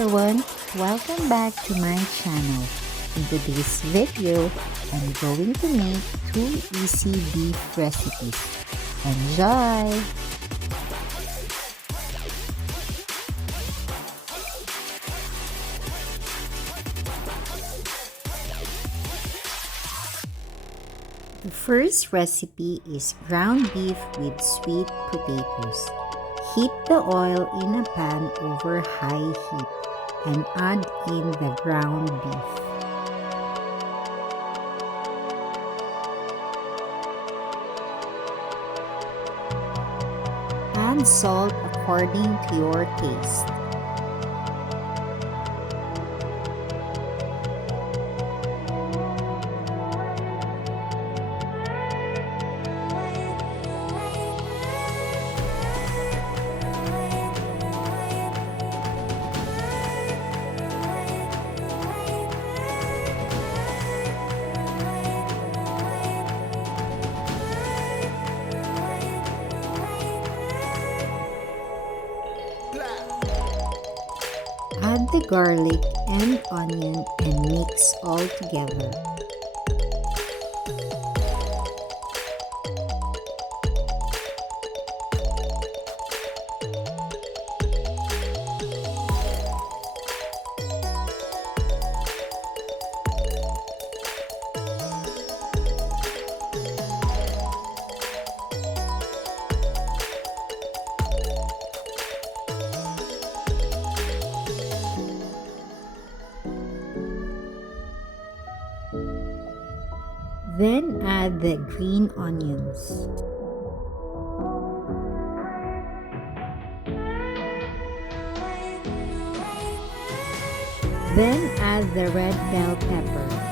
everyone, welcome back to my channel. In today's video, I'm going to make two easy beef recipes. Enjoy! The first recipe is ground beef with sweet potatoes. Heat the oil in a pan over high heat and add in the ground beef. Add salt according to your taste. Add the garlic and onion and mix all together. Then add the green onions. Then add the red bell pepper.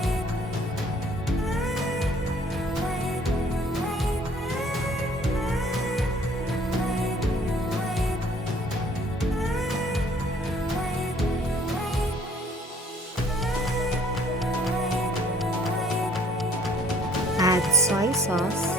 Add soy sauce.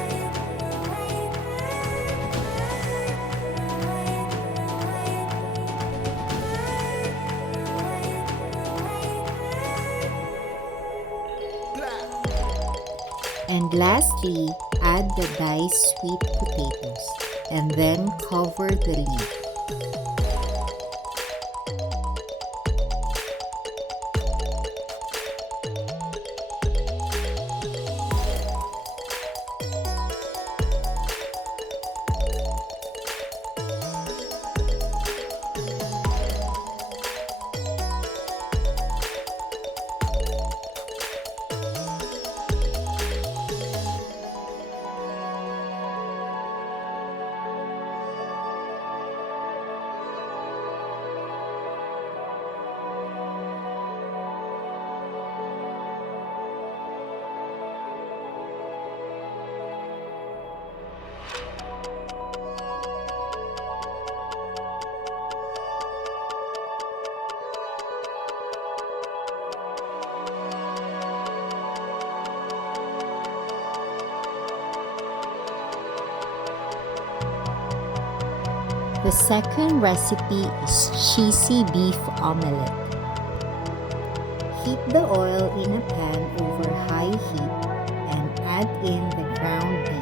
And lastly, add the diced sweet potatoes and then cover the lid. The second recipe is cheesy beef omelette. Heat the oil in a pan over high heat and add in the ground beef.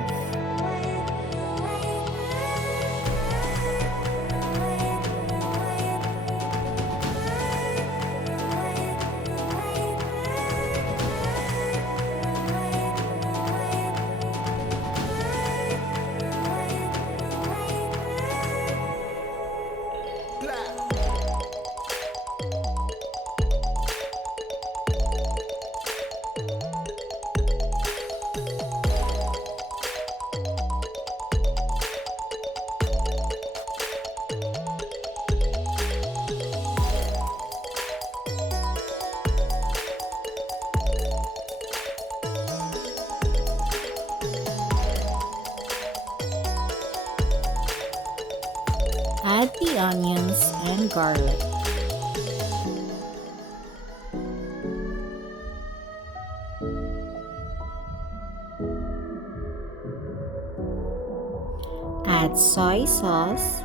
Add the onions and garlic. Add soy sauce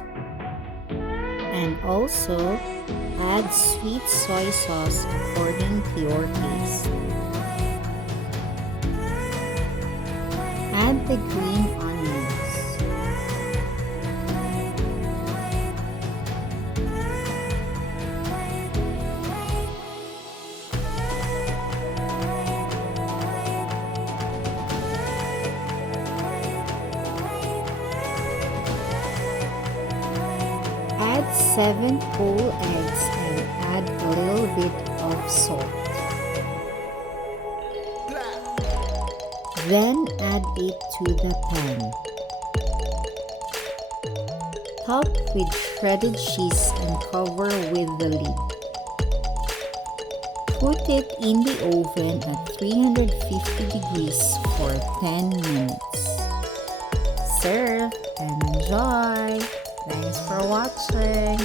And also, add sweet soy sauce according to your taste. Add the green onions. Add 7 whole eggs and add a little bit of salt. Then add it to the pan. Top with shredded cheese and cover with the lid. Put it in the oven at 350 degrees for 10 minutes. Serve and enjoy! Thanks for watching!